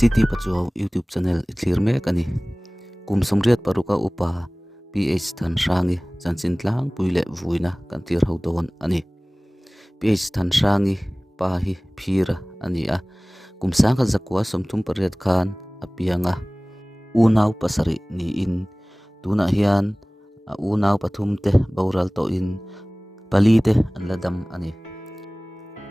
City Pachuaw YouTube channel itlhir mek ani kum somriat paruka upa PH Thanhrangi Chanchin tlang puile Vuina kan tir hodon ani PH Thanhrangi pa hi phira ani a kum sangka zakwa somthum pariat khan apianga unaw pasari ni in tuna hian a unaw pathum te boral to in palite anladam ani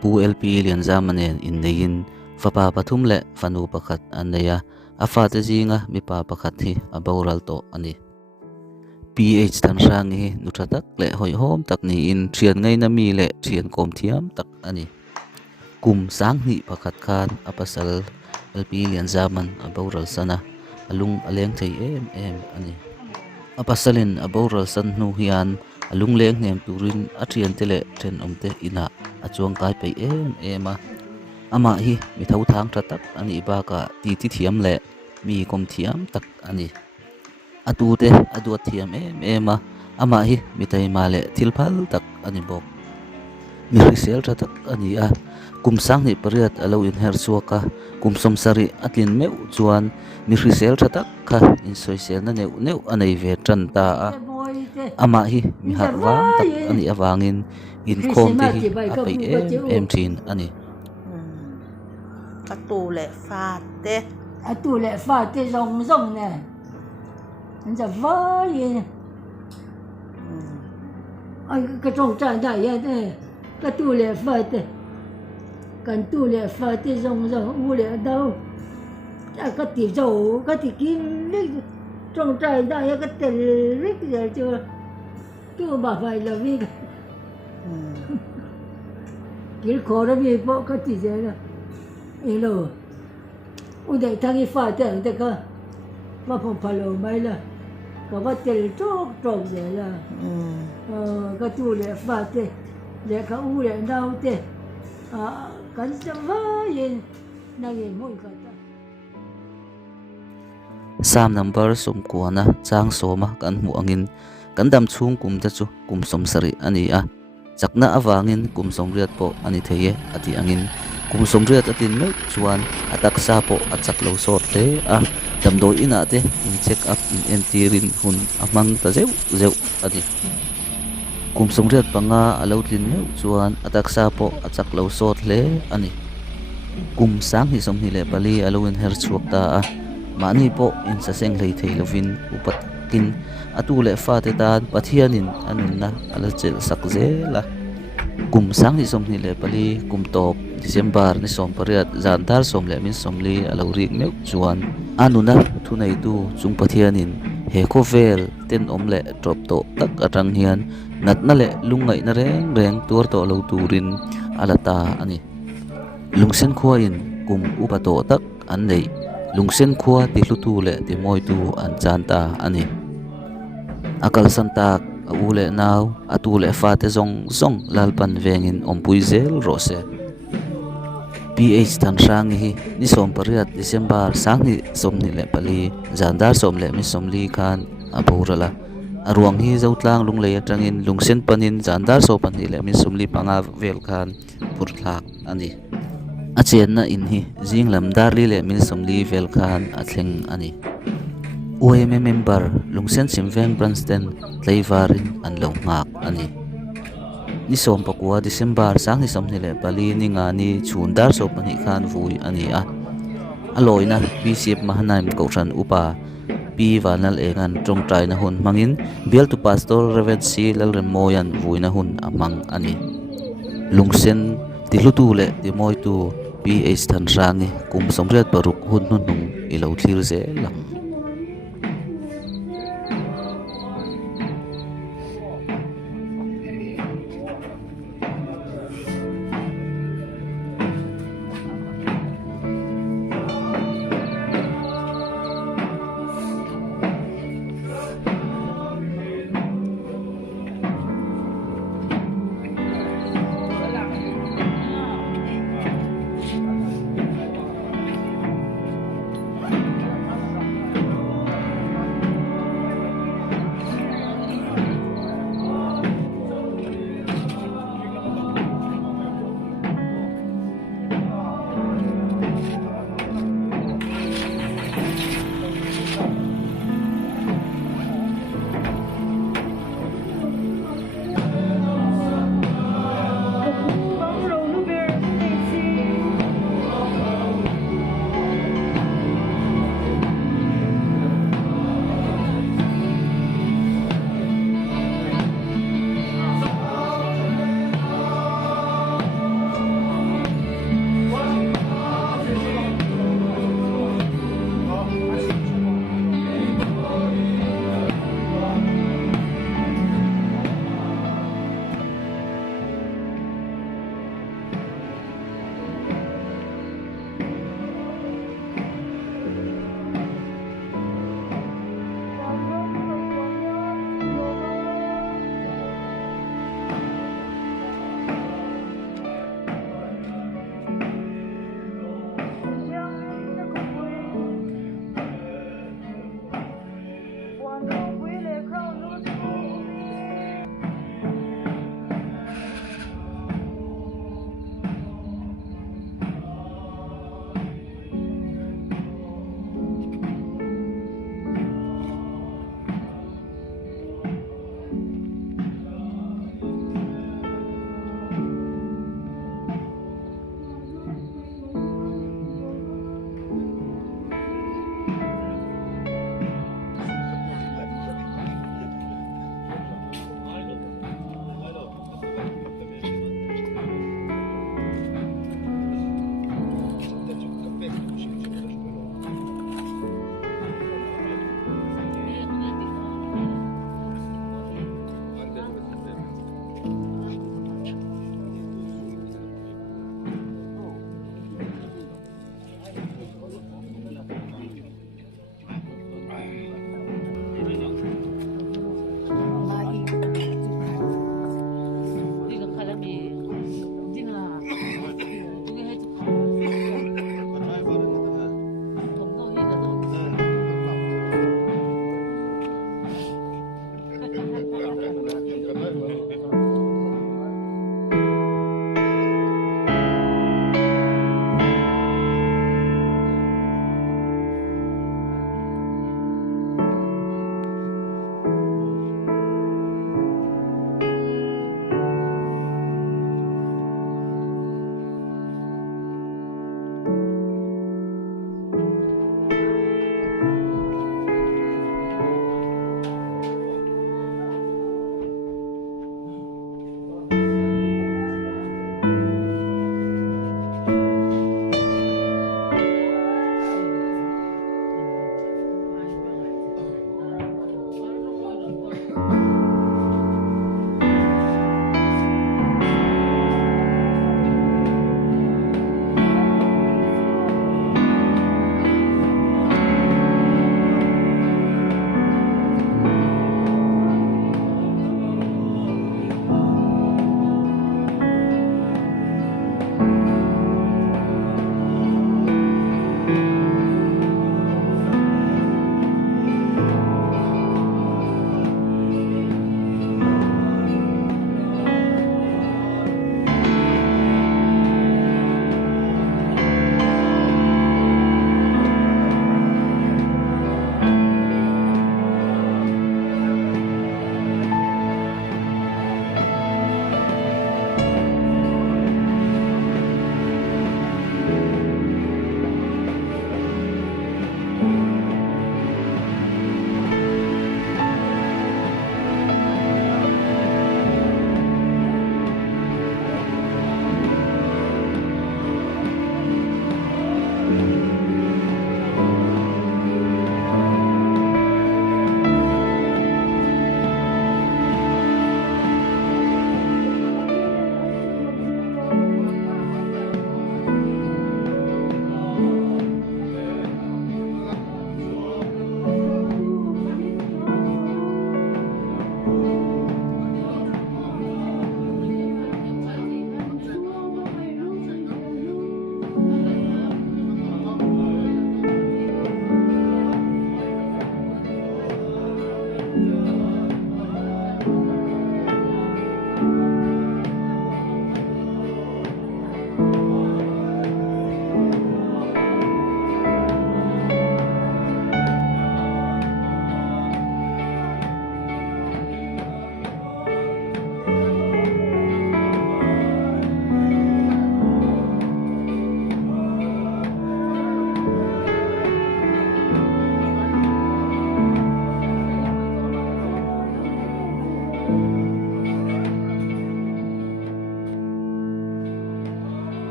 pu LP lian zamanen in nein fapa pathum le fanu pakhat anaya afa te jinga mi pa pakhat hi aboral to ani PH Thanhrangi nutratak le hoi hom tak ni in thian ngai na mi le thian kom thiam tak ani kum sang ni pakhat khan apasal LP lian zaman aboral sana alung aleng thei em ani apasalin aboral san nu hian alung leng nem turin athian tele thren omte ina achuang kai pe ema ama hi mi thau thang thatak ani ba ka ti thiam le mi kom thiam tak ani atute aduat thiam ema ama hi mi tai ma le thilphal tak ani bok mi risel thatak ani a kum sang ni pariat alo in her suaka kum somsari atlin meu chuan mi risel thatak kha in soisel na neu anei ve tran ta a ama hi mi harwang tak ani awangin in khom te hi apai em thin ani tu lệ pha tê rong rong nè anhจะvơi cái trong trại đại này cái tu lệ pha tê cần tu lệ pha tê rong rong u lệ đâu cái tỷ dầu cái tỷ kim lít trong trại đại cái tiền lít giờ chưa bà phải là vì cái khó đó vì bộ cái tỷ giờ là ilo udah tangi fata teka mapong palo mai la ka batel tok je la ka tu le fate le ka u le nau te kan savayin nangin moi ka ta sam number som kuana chang soma kan mu angin kan dam chung kum ta chu kum somsari ani a chakna awangin kum somriat po ani theye ati angin kum somriat atin me chuan ataksa po achak lo sot le a damdoi ina te in check up in entirin hun amang ta zeu adi kum somriat panga alo tlin me chuan ataksa po achak lo sot le ani kum sang hi som hi le pali alo in her chuak ta a mani po in sa seng lei thei lovin upat kin atu le fa te tan pathianin anin na ala chel sak zela kum sang hi som hi le pali kum top December ni som pariat zantar som le min somli alo rik meu chuan anuna thunai tu chung pathianin he ko vel ten omle drop to tak atang hian natna le lungai na reng tur to lo turin alata ani Lungsen khua in kum upato tak an nei Lungsen khua ti hlutu le ti moi tu an chanta ani akal santak ule naw atule fate zong lalpan vengin ompui zel rose PH Thanhrangi hi ni som pariat December sang ni som ni le pali zandar som le mi somli khan aborala arwang hi zotlang lunglei atangin Lungsen panin zandar so pan hi le mi somli panga vel khan purthlak ani achen na in hi jinglam dar li le min somli vel khan athleng ani OMM member Lungsen simveng Branston tleivarin an lo ngak ani ni som pakwa December sang ni som ni le pali ni nga ni chundar so pani khan vui ani a aloina bishop mahanaim koran upa pi wanal engan trong trai na hun mangin bial tu pastor reverend si lal remoyan vuina hun amang ani Lungsen ti hlutu le ti moi tu PH Thanhrangi kum somriat baruk hnuhnung ilo thlir ze lang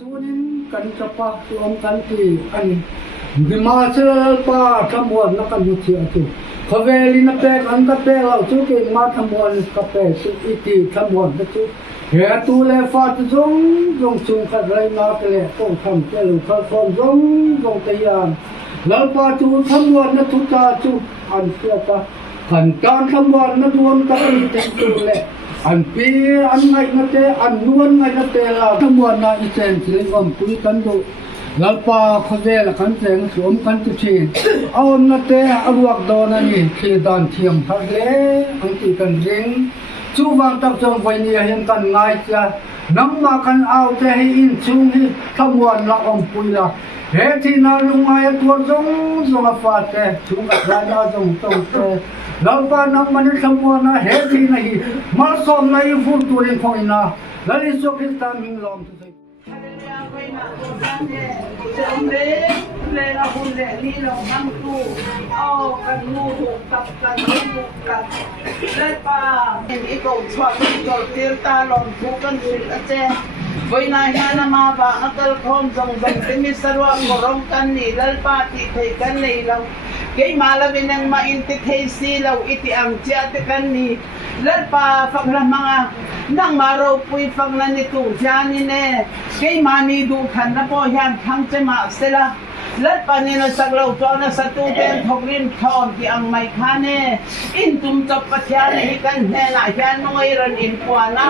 sunin kan chapa suam kan ti an Himasal pa thamuan na kan muthi atu khaveli na pe kan ka pe la chu ke ma thamuan ka pe su iti thamuan na chu he tu le fa tu jong chung khat rai na te le tong tham te lu kha khom jong te yan lal pa tu thamuan na tu ta chu an tia ta kan kan thamuan na duan ka i te tu le an pi an ngai na te an nuan ngai na te la thamuan na i chen chi om pui kan do lalpa khode la kan teng suam kan tu chin aom na te aruak do na ni khi dan thiam har le ang ti kan ring chu wang tak chong Vuina hian kan ngai cha nang ma kan au te hi in chung hi thamwan la om pui la he thi na lung ai tu zong a fa te chung ka ra na zong tong te lalpa nang man thamwan na he thi na hi mal som na i fu tu rin khoi na lali so khis tan hing lom tu lên là hôn lệ đi lòng năm tu cần ngu thuộc tập cần ngu cần lên pa ý cầu chọn cầu tiêu ta lòng thu cần sự ở trên với này ha mà và nó cần không dòng tình mi sarwa ngorong kan ni lên pa thì thầy kan này lòng cái mà là bên anh mà in thì thầy si lâu ít ang chia thì kan ni lên pa phật là mga nang maro pui phật là ni tu cha ni nè cái mà ni du khăn nó po hian thăng chế mà sẽ là lát pani na saglaw to na sa tuten thogrin thon ki ang may khane in tum chop pathya nei kan he na hian noi ran in puana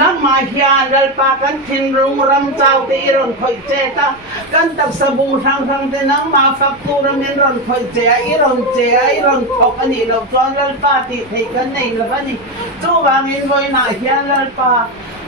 nang ma hian lal pa kan thin rung ram chau te iron khoi che ta kan tak sabung thang te nang ma fak tu ram in ron khoi che iron thok ani lo chon lal pa ti thei kan nei la bani chu wang in Vuina hian lal pa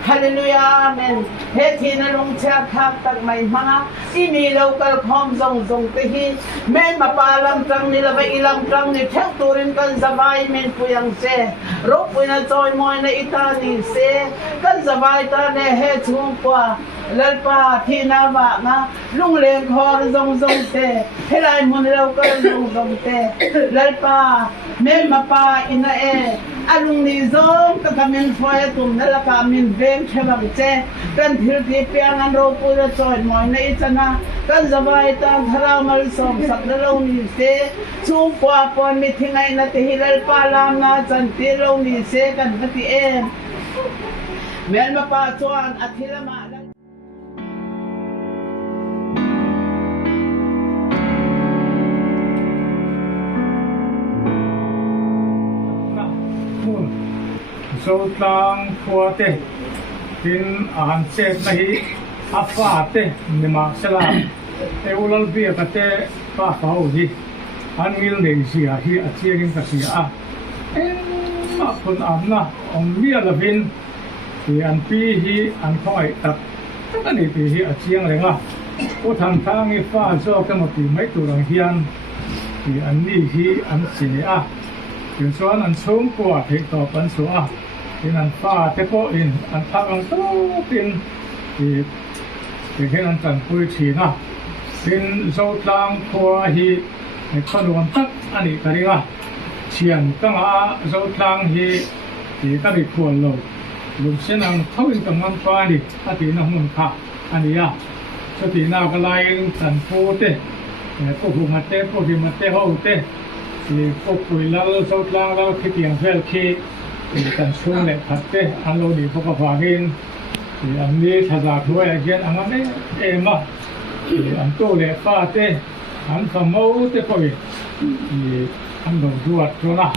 Hallelujah, amen. Hết thì nó lung cha tháp tắc mày má mi lâu cả khom dòng cái hi men mà pa lam trăng ni là vậy lam trăng ni theo tu rin kan zavai men puyang se rop Vuina choi moi na ita ni se kan zavai ta ne he chung qua lal pa thi na ba na lung lên khor dòng te he lai mon lâu cả dòng te lal pa men mà pa ina alung ni zong ka kamen phoi tum na la kamen vem thebang che kan thil ti piang an ro pu ra choi moi na ichana kan zawai ta thara mal som sak na lo ni se chu kwa pon mi thingai na te hilal pa lam na chan ti lo ni se kan ka ti em mel ma pa chuan athila ma so tlang khua te tin an set na hi a fa te ni ma sala e ulal bi ka te pa fa ho hi an ngil nei sia hi a chiang ka sia a ma kun am na ong mi ala vin ti an pi hi an khoi tak ta ni pi hi a chiang le nga ko tham thang i fa so ka mo ti mai tu rang hian ti an ni hi an se a tin chuan an chhum kwa thei to pan su a in an fa te po in an thak ang to tin thì khi anh chẳng vui chỉ na tin dâu tlang khua hi con đồ tắc anh ấy cái gì tiền tăng á dâu tlang hi thì các bị khuôn lâu Lungsen ang thâu in tầm ngang qua đi anh ấy nó không khá anh ấy cho thì nào cái lai sản phụ te cô hùng mặt te cô hùng mặt te hậu te thì cô quỳ lao dâu tlang lao khi tiền về khi thì sản xuống lại thật te anh lâu đi cô có hòa in thì anh đi thật là thôi anh kia anh ấy em mà thì anh tô lệ pha te anh cầm mẫu te coi thì anh đầu ruột cho na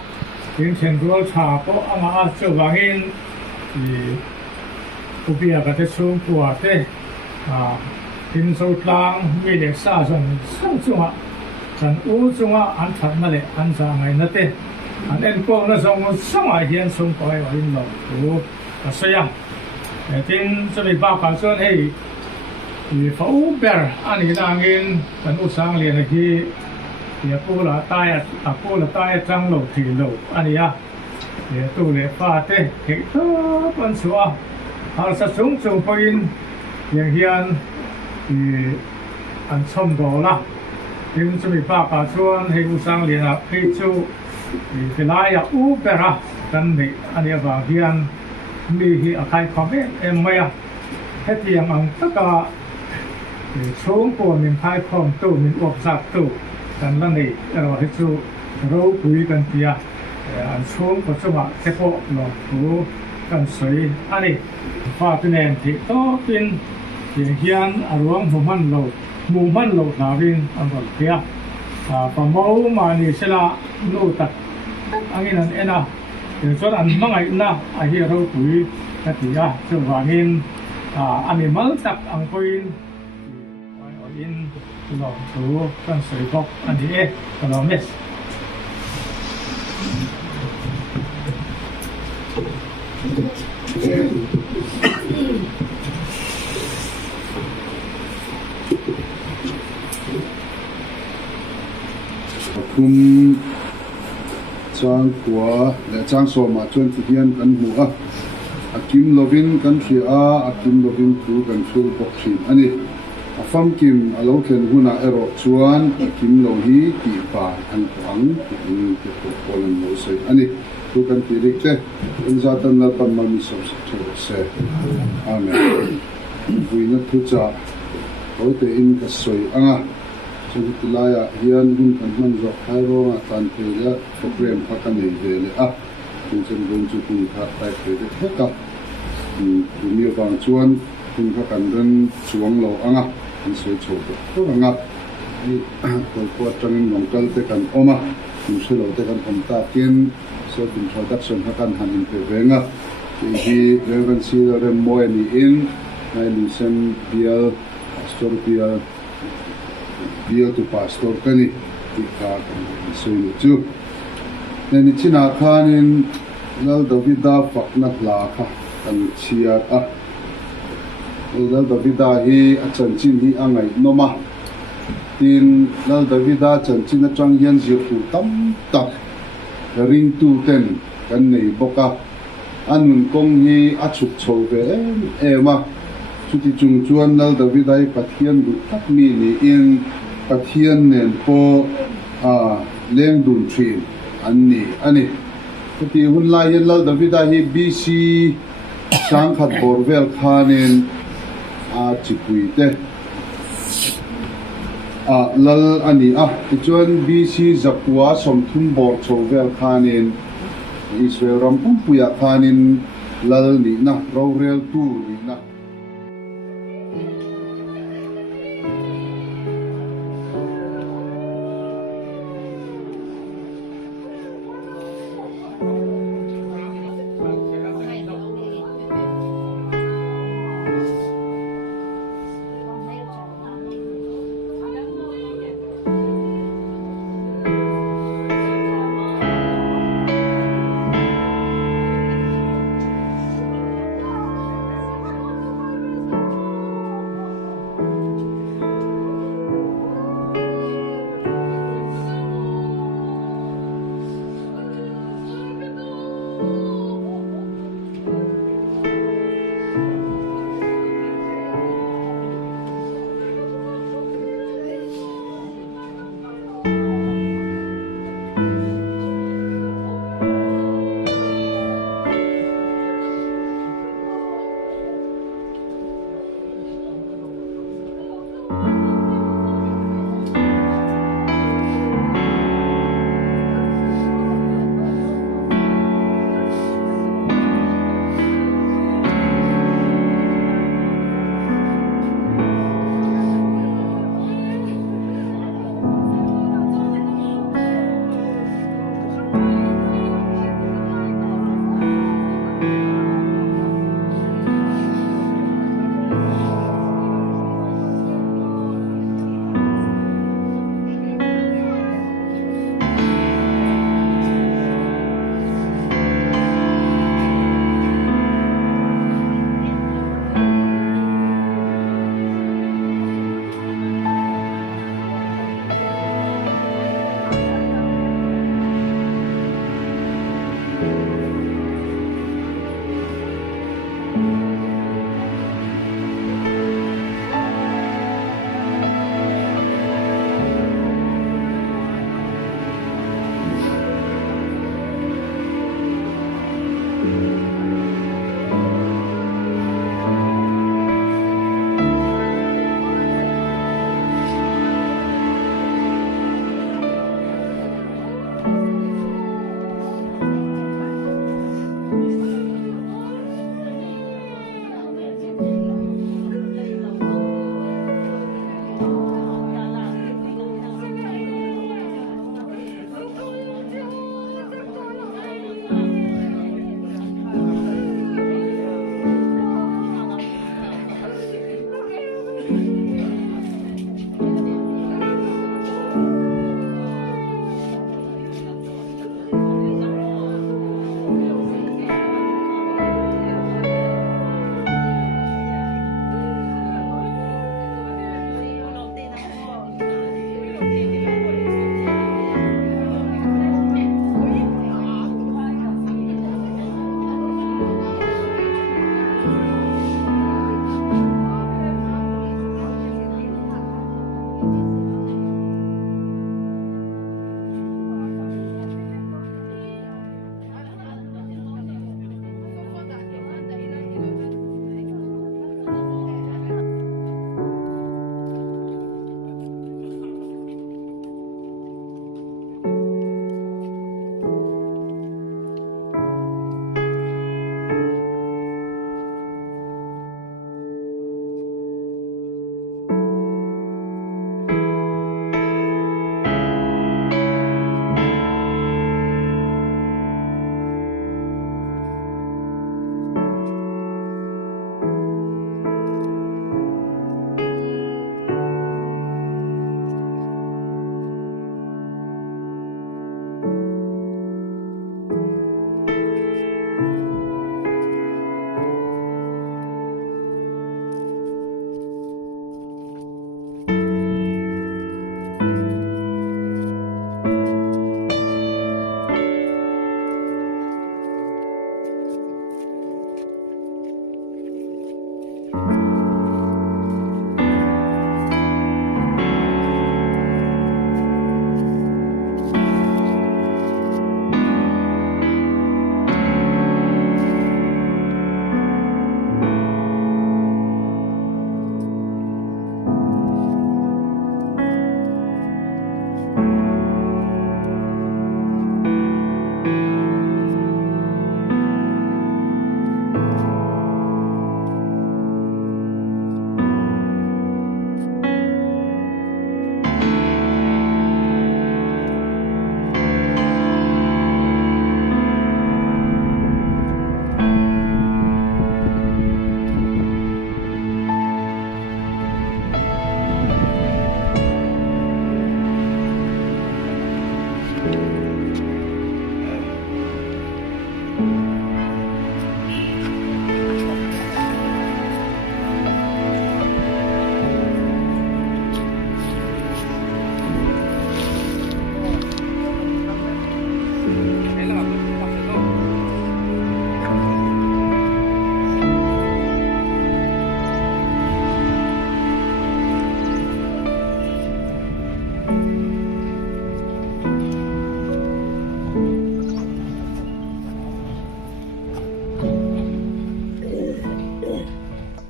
đến trên ruột trà có anh ăn cho vàng in thì cô bia cái te xuống của te đến sâu tlang mi để xa dần sâu chung à dần u chung à anh thật mà lệ anh ra ngày nữa te anh em cô nó xong xong ai hiện xuống coi ở in lầu của à xây à tin cho mình bao cả xuân hay thì phẫu bèr anh ấy đang in vẫn u sang liền là khi thì cô là tai trăng lầu thì lầu anh ấy thì tu lệ pha te thì thưa con số hàng sát súng súng pinอย่างเฮียนthì anh xâm đó là tin cho mình bao cả xuân hay u sang liền là khi chú thì cái lái à u bèr à cần thì anh ấy vào hiền mi hi a khai khom em mai a he tiang ang taka chung của mình khai phong tu mình ốp giặc tuกันละนี่เราให้ชูเราคุยกันเตียอันช่วงปัจจุบันเฉพาะเราดูกันสวยอันนี้ฟ้าเป็นแนนที่ต้องเป็นเฮียนอารมณ์มุ่งมันเราหาวินอันก่อนเตียปะเมามานี่เสละนู่ตัดอันนี้นั่นเองนะส่วนอันมังไงนะไอ้ที่เราคุยกันเตียส่วนว่านินอันนี้มันตักอังคุยอินเราดูกันสวยพกอันนี้เราเมสคุณจางกัวและจางโซมาจนที่เฮียนกันหัวอากิมโลวินกันเสียอากิมโลวินคูกันฟิลบอกสิอันนี้ฟังกิมอโลเคนหุนาเอโรชวนกิมโลฮีตีปาอันหวังที่จะพบคนโมเสอันนี้ทุกกันที่เด็กเต้อินซาตันนับมันมีสมศักดิ์เสอาเมนวินัททุจ่าโอ้แต่อินกัสสวยอ่ะจนที่ลายเฮียนหุ่นกันมันรอให้รอตันเพียโปรแกรมพักกันเลยเลยอ่ะคุณจะรู้จุดที่พักไปเพียแค่กับมีบางส่วนคุณพักกันเดินช่วงโลอ่ะมันสวยโฉบก็งับนี่ตัวปวดจังหวงกัลเตกันออกมาคุณเชื่อเราเตกันผมตากินเสื้อคุณชอบดักส่วนพักกันหันอินเปเวงอ่ะที่เรเวนซีเราเริ่มมวยนี่อินในลูเซนเบียลสตอร์เบียลDia tu pastor kani tika soi chu neni china khanin lal davida fakna la kha kan chia a lal davida hi a chanchin hi angai noma tin lal davida chanchin a tang hian zir tu tam tak ring tu ten kan nei boka anun kong hi a chuk chho ve ema chuti chung chuan lal davida hi pathian du tak mi ni in pathian nen po leng dun thin ani ti hun lai yen lal davida hi bc sang khat borvel khanin chipui te lal ani ti chuan bc zakwa somthum bor chovel khanin israel ram puya khanin lal ni na rorel tu ni na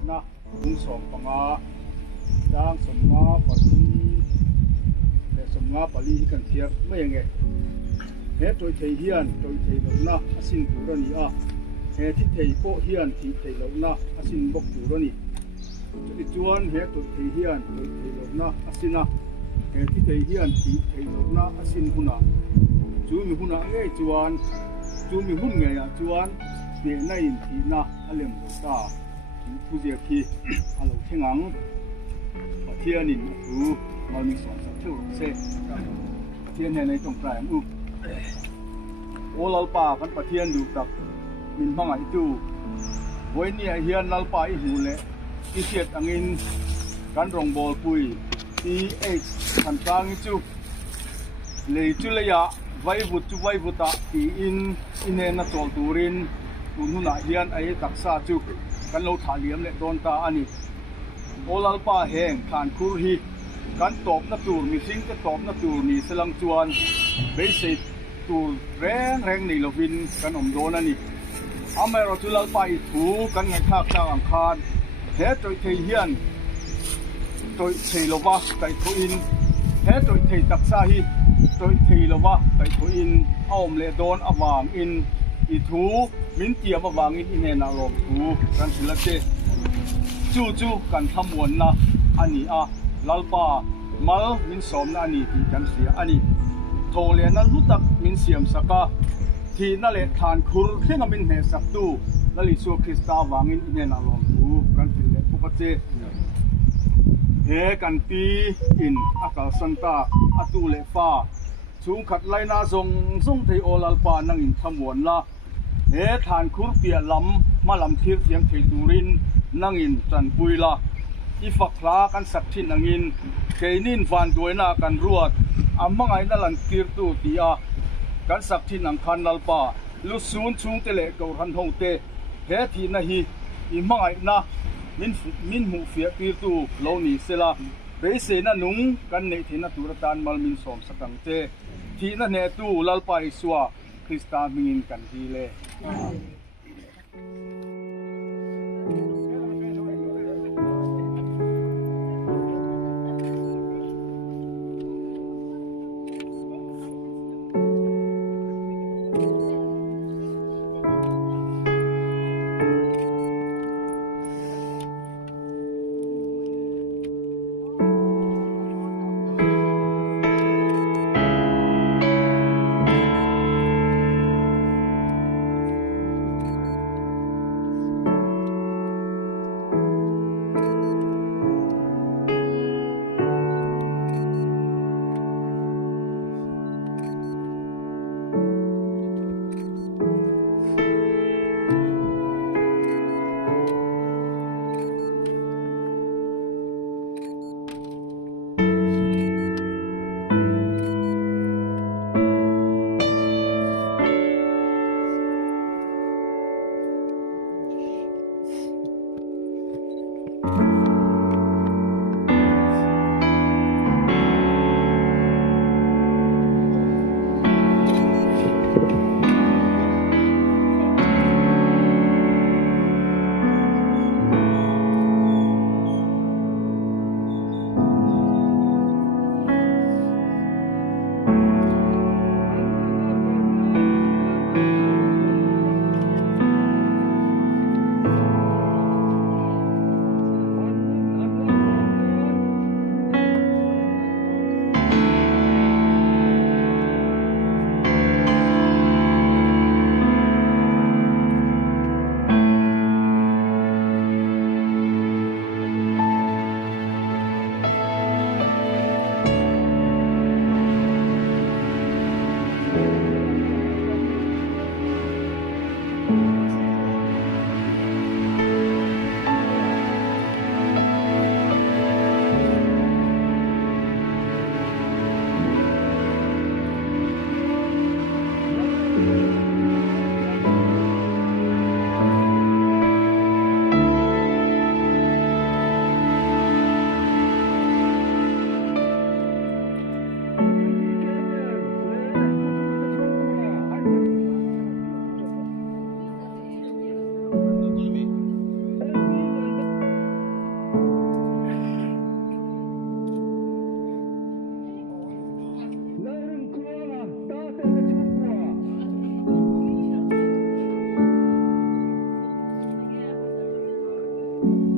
na kung som panga dang som nga pali le som nga pali hi kan thiar mai nge he toi thei hian toi thei lo na asin tur ani a he thi thei po hian thi thei lo na asin bok tur ani chu chuan he toi thei hian toi thei lo na asina he thi thei hian thi thei lo na asin huna chu mi huna nge chuan chu mi hun nge ya chuan be na in thi na alem lo ta thu je khi alo thengang pathian in thu mal mi som sa thu se pathian ne nei tong trai mu olalpa kan pathian du tak min mangai tu Vuina hian lalpa I hu le I siat angin kan rong bol pui I kan tang chu le chu le ya vai vuta I in na tol turin tununa hian ai taksa chu kan lo thaliam le don ta ani olalpa heng than khur hi kan top na tur mi sing ka top na tur ni selang chuan be se tur reng nei lovin kan om don ani amero tu lalpa I thu kan ngai thak ta ang khan he toi thei hian toi thei lova kai thu in he toi thei taksa hi toi thei lova kai thu in aom le don awang in I thu min tiam awang in ine na rom thu kan silate chu kan thamon na ani a lalpa mal min som na ani ti kan sia ani thole na lutak min siam saka thi na le than khur khenga min he sak tu lali su krista wangin ine na rom thu kan le pukache he kan pi in akal santa atu le fa chung khat laina zong thei olalpa nang in thamon la he than khur pia lam malam thir tiang thei turin nangin tran puila I fakla kan sakhin angin keinin van doina kan ruat amangai na lan tir tu tia kan sakhin ang khan lalpa lu sun chung te le ko ran ho te he thi na hi I mangai na min mu fia tir tu lo ni sela be se na nung kan nei thina turatan mal min som sakang te thi na ne tu lalpa iswa krista mingin kan hi le Thank